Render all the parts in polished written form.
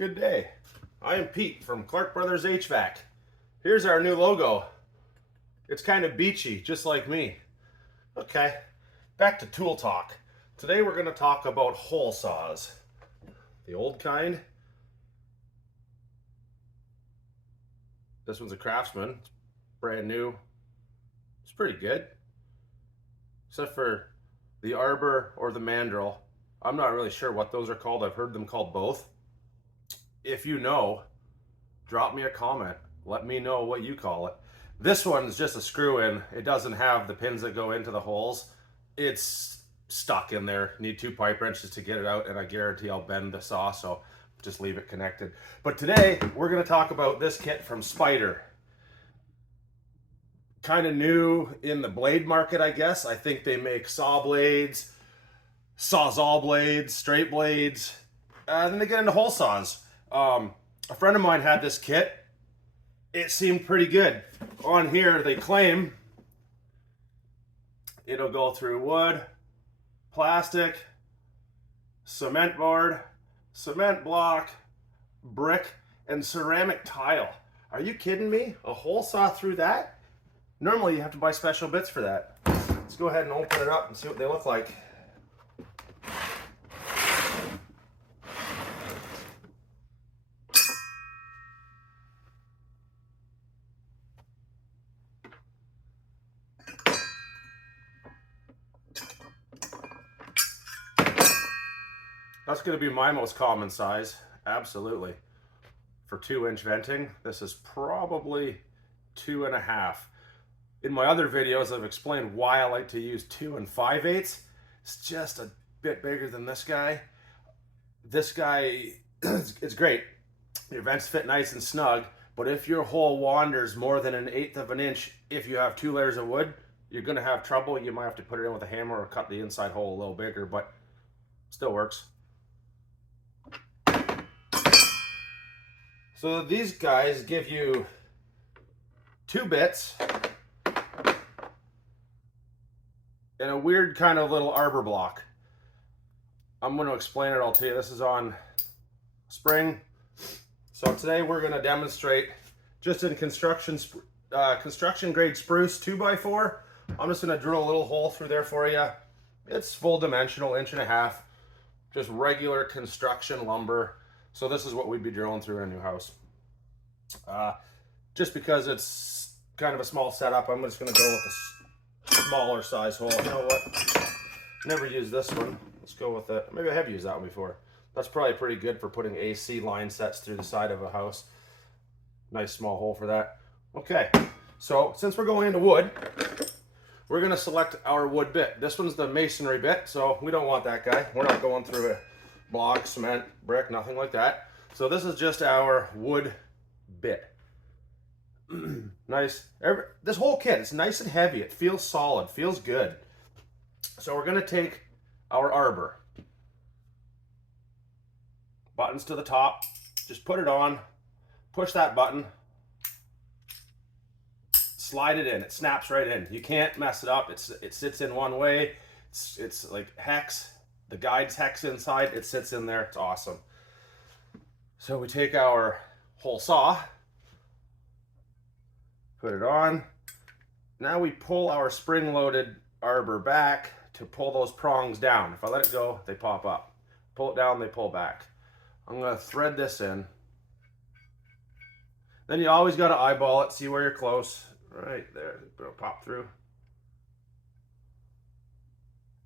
Good day. I am Pete from Clark Brothers HVAC. Here's our new logo. It's kind of beachy, just like me. Okay, back to tool talk. Today we're going to talk about hole saws. The old kind. This one's a Craftsman. It's brand new. It's pretty good. Except for the arbor or the mandrel. I'm not really sure what those are called. I've heard them called both. If you know, drop me a comment. Let me know what you call it. This one is just a screw in. It doesn't have the pins that go into the holes. It's stuck in there. Need 2 pipe wrenches to get it out, and I guarantee I'll bend the saw, so just leave it connected. But today, we're going to talk about this kit from SPYDER. Kind of new in the blade market, I guess. I think they make saw blades, sawzall blades, straight blades, and then they get into hole saws. A friend of mine had this kit. It seemed pretty good. On here, they claim it'll go through wood, plastic, cement board, cement block, brick, and ceramic tile. Are you kidding me? A hole saw through that? Normally you have to buy special bits for that. Let's go ahead and open it up and see what they look like. That's going to be my most common size, absolutely. For 2-inch venting, this is probably 2.5. In my other videos, I've explained why I like to use 2 5/8. It's just a bit bigger than this guy. This guy is great. Your vents fit nice and snug, but if your hole wanders more than 1/8 of an inch, if you have 2 layers of wood, you're going to have trouble. You might have to put it in with a hammer or cut the inside hole a little bigger, but still works. So these guys give you 2 bits and a weird kind of little arbor block. I'm going to explain it all to you. This is on spring. So today we're going to demonstrate just in construction grade spruce 2x4. I'm just going to drill a little hole through there for you. It's full dimensional, 1.5 inches, just regular construction lumber. So this is what we'd be drilling through in a new house. Just because it's kind of a small setup, I'm just going to go with a smaller size hole. You know what? Never used this one. Let's go with it. Maybe I have used that one before. That's probably pretty good for putting AC line sets through the side of a house. Nice small hole for that. Okay, so since we're going into wood, we're going to select our wood bit. This one's the masonry bit, so we don't want that guy. We're not going through a block, cement, brick, nothing like that. So this is just our wood bit. Nice. This whole kit is nice and heavy. It feels solid, feels good. So we're going to take our arbor. Buttons to the top. Just put it on. Push that button. Slide it in. It snaps right in. You can't mess it up. It sits in one way. It's like hex. The guide's hex inside. It sits in there. It's awesome. So we take our hole saw. Put it on. Now we pull our spring-loaded arbor back to pull those prongs down. If I let it go, they pop up. Pull it down, they pull back. I'm going to thread this in. Then you always got to eyeball it, see where you're close. Right there. It'll pop through.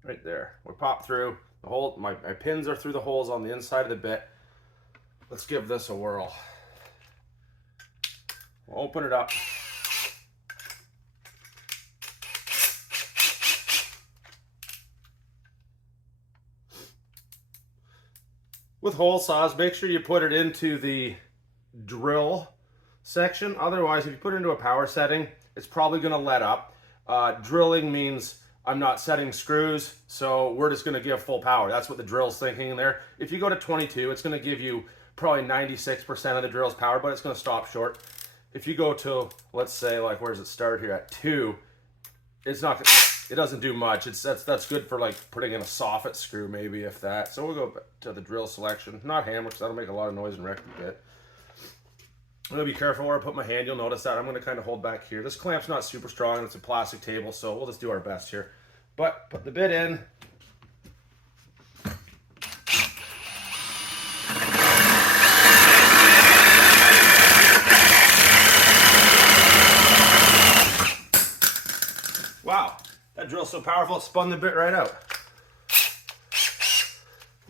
Right there. We'll pop through. The hole, my pins are through the holes on the inside of the bit. Let's give this a whirl. We'll open it up. With hole saws, make sure you put it into the drill section. Otherwise, if you put it into a power setting, it's probably going to let up. Drilling means I'm not setting screws, so we're just going to give full power. That's what the drill's thinking in there. If you go to 22, it's going to give you probably 96% of the drill's power, but it's going to stop short. If you go to, let's say, like, where does it start here? At 2, it's not going to... It doesn't do much. That's good for like putting in a soffit screw maybe, if that. So we'll go back to the drill selection. Not hammer, because that'll make a lot of noise and wreck the bit. I'm gonna be careful where I put my hand. You'll notice that I'm gonna kind of hold back here. This clamp's not super strong. It's a plastic table, so we'll just do our best here. But put the bit in. Wow, that drill's so powerful it spun the bit right out.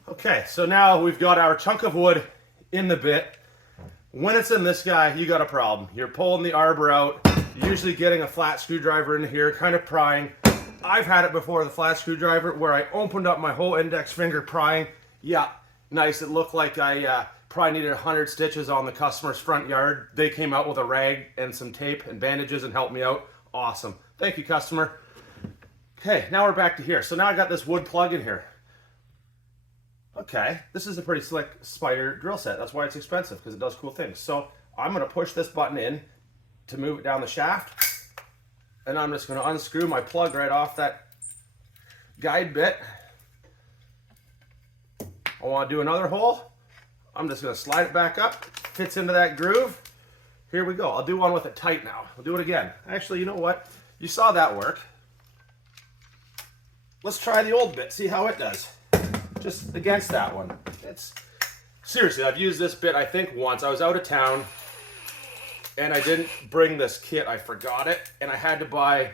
Okay, so now we've got our chunk of wood in the bit. When it's in this guy, you got a problem. You're pulling the arbor out, you're usually getting a flat screwdriver in here, kind of prying. I've had it before, the flat screwdriver, where I opened up my whole index finger prying. Yeah, nice. It looked like I probably needed 100 stitches on the customer's front yard. They came out with a rag and some tape and bandages and helped me out. Awesome. Thank you, customer. Okay, now we're back to here. So now I got this wood plug in here. Okay, this is a pretty slick SPYDER drill set. That's why it's expensive, because it does cool things. So I'm going to push this button in to move it down the shaft. And I'm just going to unscrew my plug right off that guide bit. I want to do another hole. I'm just going to slide it back up. Fits into that groove. Here we go. I'll do one with it tight now. We'll do it again. Actually, you know what? You saw that work. Let's try the old bit. See how it does. Just against that one. It's seriously, I've used this bit I think once. I was out of town and I didn't bring this kit. I forgot it and I had to buy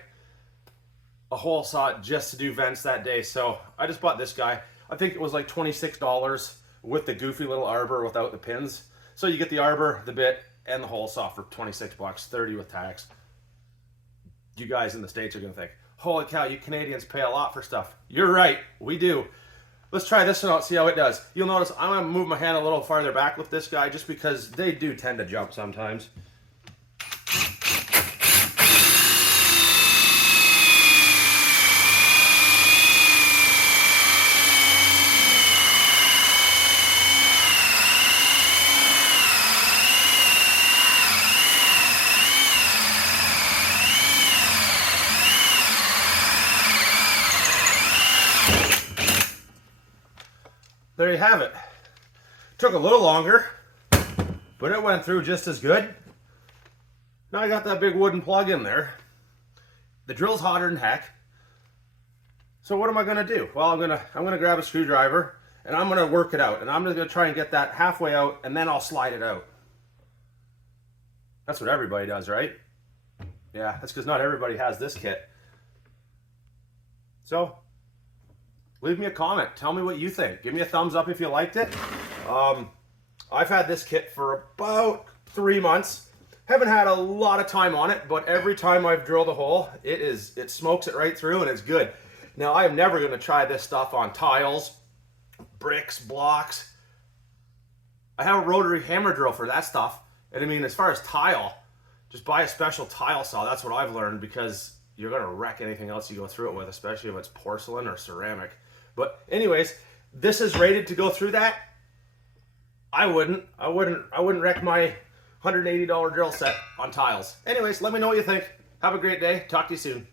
a hole saw just to do vents that day. So I just bought this guy. I think it was like $26 with the goofy little arbor without the pins. So you get the arbor, the bit, and the hole saw for 26 bucks, 30 with tax. You guys in the States are gonna think, holy cow, you Canadians pay a lot for stuff. You're right, we do. Let's try this one out, see how it does. You'll notice I'm gonna move my hand a little farther back with this guy just because they do tend to jump sometimes. There you have it. Took a little longer, but it went through just as good. Now I got that big wooden plug in there. The drill's hotter than heck. So what am I gonna do? Well, I'm gonna grab a screwdriver and I'm gonna work it out. And I'm just gonna try and get that halfway out and then I'll slide it out. That's what everybody does, right? Yeah, that's because not everybody has this kit. So leave me a comment. Tell me what you think. Give me a thumbs up if you liked it. I've had this kit for about 3 months. Haven't had a lot of time on it, but every time I've drilled a hole, it smokes it right through and it's good. Now, I am never going to try this stuff on tiles, bricks, blocks. I have a rotary hammer drill for that stuff. And I mean, as far as tile, just buy a special tile saw. That's what I've learned, because you're going to wreck anything else you go through it with, especially if it's porcelain or ceramic. But anyways, this is rated to go through that. I wouldn't wreck my $180 drill set on tiles. Anyways, let me know what you think. Have a great day. Talk to you soon.